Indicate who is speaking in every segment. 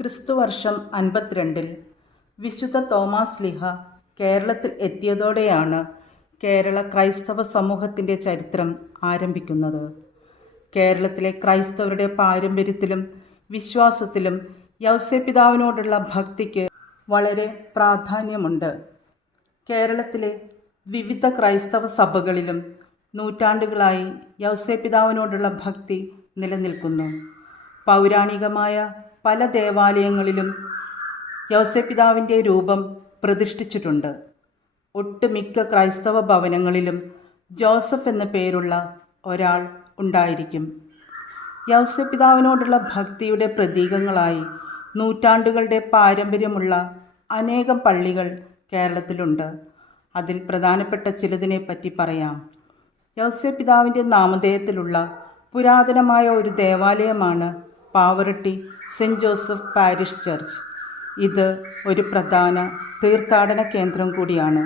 Speaker 1: ക്രിസ്തുവർഷം അൻപത്തിരണ്ടിൽ വിശുദ്ധ തോമാസ് ലിഹ കേരളത്തിൽ എത്തിയതോടെയാണ് കേരള ക്രൈസ്തവ സമൂഹത്തിന്റെ ചരിത്രം ആരംഭിക്കുന്നത്. കേരളത്തിലെ ക്രൈസ്തവരുടെ പാരമ്പര്യത്തിലും വിശ്വാസത്തിലും യൗസ്യപിതാവിനോടുള്ള ഭക്തിക്ക് വളരെ പ്രാധാന്യമുണ്ട്. കേരളത്തിലെ വിവിധ ക്രൈസ്തവ സഭകളിലും നൂറ്റാണ്ടുകളായി യൗസ്യപിതാവിനോടുള്ള ഭക്തി നിലനിൽക്കുന്നു. പൗരാണികമായ പല ദേവാലയങ്ങളിലും യൗസപിതാവിന്റെ രൂപം പ്രതിഷ്ഠിച്ചിട്ടുണ്ട്. ഒട്ടുമിക്ക ക്രൈസ്തവ ഭവനങ്ങളിലും ജോസഫ് എന്ന പേരുള്ള ഒരാൾ ഉണ്ടായിരിക്കും. യൗസപിതാവിനോടുള്ള ഭക്തിയുടെ പ്രതീകങ്ങളായി നൂറ്റാണ്ടുകളുടെ പാരമ്പര്യമുള്ള അനേകം പള്ളികൾ കേരളത്തിലുണ്ട്. അതിൽ പ്രധാനപ്പെട്ട ചിലതിനെ പറ്റി പറയാം. യൗസപിതാവിന്റെ നാമധേയത്തിലുള്ള പുരാതനമായ ഒരു ദേവാലയമാണ് Pavaratty saint Joseph parish church. ഇത് ഒരു പ്രധാന തീർത്ഥാടന കേന്ദ്രം കൂടിയാണ്.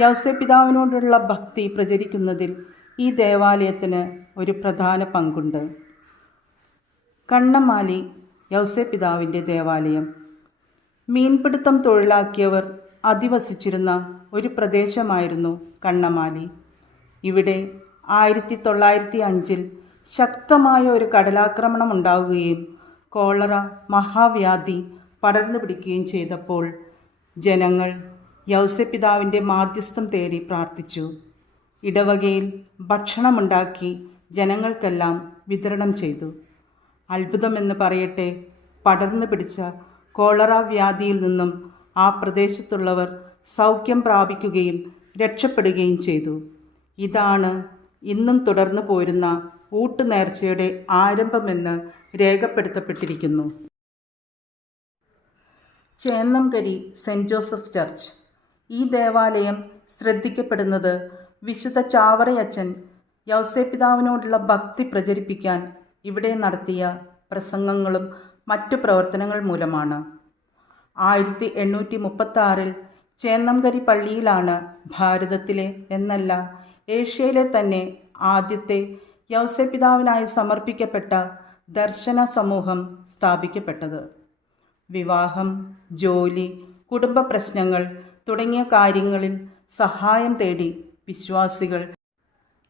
Speaker 1: യൗസപിതാവിനോടുള്ള ഭക്തി പ്രചരിക്കുന്നതിൽ ഈ ദേവാലയത്തിന് ഒരു പ്രധാന പങ്കുണ്ട്. കണ്ണമാലി യൗസപിതാവിന്റെ ദേവാലയം. മീൻപിടുത്തം തൊഴിലാക്കിയവർ അധിവസിച്ചിരുന്ന ഒരു പ്രദേശമായിരുന്നു കണ്ണമാലി. ഇവിടെ ആയിരത്തി തൊള്ളായിരത്തി അഞ്ചിൽ ശക്തമായ ഒരു കടലാക്രമണം ഉണ്ടാവുകയും കോളറ മഹാവ്യാധി പടർന്നു പിടിക്കുകയും ചെയ്തപ്പോൾ ജനങ്ങൾ യൗസപിതാവിന്റെ മാധ്യസ്ഥം തേടി പ്രാർത്ഥിച്ചു. ഇടവകയിൽ ഭക്ഷണമുണ്ടാക്കി ജനങ്ങൾക്കെല്ലാം വിതരണം ചെയ്തു. അത്ഭുതമെന്ന് പറയട്ടെ പടർന്നു പിടിച്ച കോളറ വ്യാധിയിൽ നിന്നും ആ പ്രദേശത്തുള്ളവർ സൗഖ്യം പ്രാപിക്കുകയും രക്ഷപ്പെടുകയും ചെയ്തു. ഇതാണ് ഇന്നും തുടർന്നു പോരുന്ന ഊട്ടുനേർച്ചയുടെ ആരംഭമെന്ന് രേഖപ്പെടുത്തപ്പെട്ടിരിക്കുന്നു. Chennamkari saint Joseph church. ഈ ദേവാലയം ശ്രദ്ധിക്കപ്പെടുന്നത് വിശുദ്ധ ചാവറയച്ചൻ യൗസേപിതാവിനോടുള്ള ഭക്തി പ്രചരിപ്പിക്കാൻ ഇവിടെ നടത്തിയ പ്രസംഗങ്ങളും മറ്റു പ്രവർത്തനങ്ങൾ മൂലമാണ്. ആയിരത്തി എണ്ണൂറ്റി മുപ്പത്തി ചേന്നംകരി പള്ളിയിലാണ് ഭാരതത്തിലെ എന്നല്ല ഏഷ്യയിലെ തന്നെ ആദ്യത്തെ യൗസപിതാവിനായി സമർപ്പിക്കപ്പെട്ട ദർശന സമൂഹം സ്ഥാപിക്കപ്പെട്ടത്. വിവാഹം ജോലി കുടുംബ പ്രശ്നങ്ങൾ തുടങ്ങിയ കാര്യങ്ങളിൽ സഹായം തേടി വിശ്വാസികൾ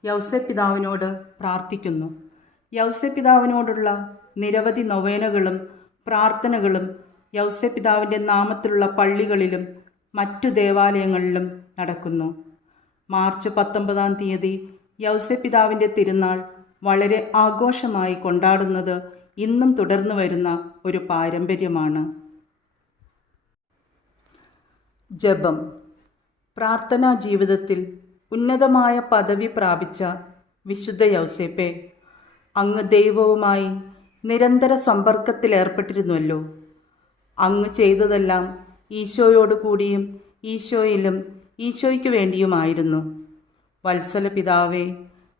Speaker 1: യൗസപിതാവിനോട് പ്രാർത്ഥിക്കുന്നു. യൗസപിതാവിനോടുള്ള നിരവധി നൊവേനകളും പ്രാർത്ഥനകളും യൗസപിതാവിന്റെ നാമത്തിലുള്ള പള്ളികളിലും മറ്റു ദേവാലയങ്ങളിലും നടക്കുന്നു. മാർച്ച് പത്തൊമ്പതാം തീയതി യൗസപിതാവിന്റെ തിരുനാൾ വളരെ ആഘോഷമായി കൊണ്ടാടുന്നത് ഇന്നും തുടർന്നു വരുന്ന ഒരു പാരമ്പര്യമാണ്. ജപം. പ്രാർത്ഥനാ ജീവിതത്തിൽ ഉന്നതമായ പദവി പ്രാപിച്ച വിശുദ്ധ യൗസേപ്പെ അങ്ങ് ദൈവവുമായി നിരന്തര സമ്പർക്കത്തിലേർപ്പെട്ടിരുന്നുവല്ലോ അങ്ങ് ചെയ്തതെല്ലാം ഈശോയോടുകൂടിയും ഈശോയിലും ഈശോയ്ക്ക് വേണ്ടിയുമായിരുന്നു. വത്സല പിതാവേ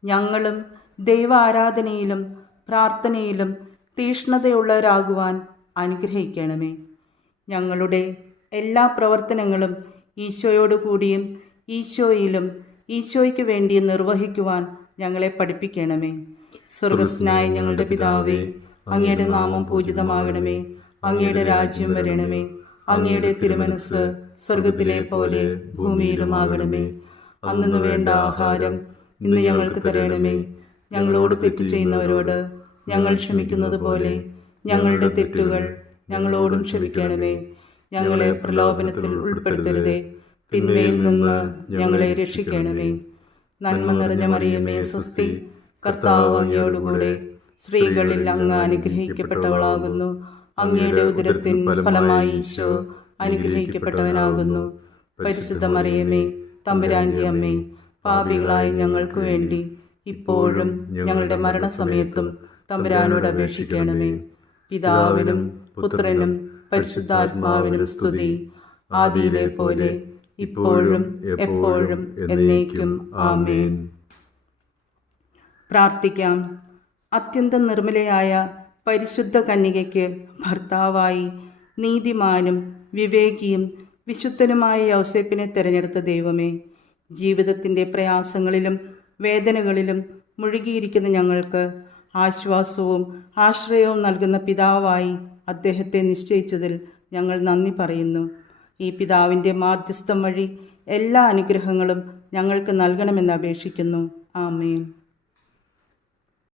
Speaker 1: ഞങ്ങളും ദൈവ ആരാധനയിലും പ്രാർത്ഥനയിലും തീഷ്ണതയുള്ളവരാകുവാൻ അനുഗ്രഹിക്കണമേ. ഞങ്ങളുടെ എല്ലാ പ്രവർത്തനങ്ങളും ഈശോയോടു കൂടിയും ഈശോയിലും ഈശോയ്ക്ക് വേണ്ടി നിർവഹിക്കുവാൻ ഞങ്ങളെ പഠിപ്പിക്കണമേ. സ്വർഗസ്നായ ഞങ്ങളുടെ പിതാവേ അങ്ങയുടെ നാമം പൂജിതമാകണമേ. അങ്ങയുടെ രാജ്യം വരണമേ. അങ്ങയുടെ തിരുമനസ് സ്വർഗത്തിലെ പോലെ ഭൂമിയിലുമാകണമേ. അന്നു വേണ്ട ആഹാരം ഇന്ന് ഞങ്ങൾക്ക് തരണമേ. ഞങ്ങളോട് തെറ്റ് ചെയ്യുന്നവരോട് ഞങ്ങൾ ക്ഷമിക്കുന്നത് പോലെ ഞങ്ങളുടെ തെറ്റുകൾ ഞങ്ങളോടും ക്ഷമിക്കണമേ. ഞങ്ങളെ പ്രലോഭനത്തിൽ ഉൾപ്പെടുത്തരുതേ. തിന്മയിൽ നിന്ന് ഞങ്ങളെ രക്ഷിക്കണമേ. നന്മ നിറഞ്ഞ മറിയമേ സ്വസ്തി. കർത്താവ് അങ്ങയോടുകൂടെ സ്ത്രീകളിൽ അങ്ങ് അനുഗ്രഹിക്കപ്പെട്ടവളാകുന്നു. അങ്ങയുടെ ഉദരത്തിൻ ഫലമായി ഈശോ അനുഗ്രഹിക്കപ്പെട്ടവനാകുന്നു. പരിശുദ്ധ മറിയമേ തമ്പുരാന്റെ അമ്മേ പാപികളായ ഞങ്ങൾക്ക് വേണ്ടി ഇപ്പോഴും ഞങ്ങളുടെ മരണസമയത്തും തമ്പുരാനോട് അപേക്ഷിക്കണമേ. പിതാവിനും പുത്രനും പരിശുദ്ധാത്മാവിനും സ്തുതി. ആദിയിലെ പോലെ ഇപ്പോഴും എപ്പോഴും എന്നേക്കും. ആമേൻ. പ്രാർത്ഥിക്കാം. അത്യന്തം നിർമ്മലയായ പരിശുദ്ധ കന്യകയ്ക്ക് ഭർത്താവായി നീതിമാനും വിവേകിയും വിശുദ്ധനുമായ യൗസേപ്പിനെ തിരഞ്ഞെടുത്ത ദൈവമേ ജീവിതത്തിന്റെ പ്രയാസങ്ങളിലും വേദനകളിലും മുഴുകിയിരിക്കുന്ന ഞങ്ങൾക്ക് ആശ്വാസവും ആശ്രയവും നൽകുന്ന പിതാവായി അദ്ദേഹത്തെ നിശ്ചയിച്ചതിൽ ഞങ്ങൾ നന്ദി പറയുന്നു. ഈ പിതാവിന്റെ മാധ്യസ്ഥം വഴി എല്ലാ അനുഗ്രഹങ്ങളും ഞങ്ങൾക്ക് നൽകണമെന്ന് അപേക്ഷിക്കുന്നു. ആമേൻ.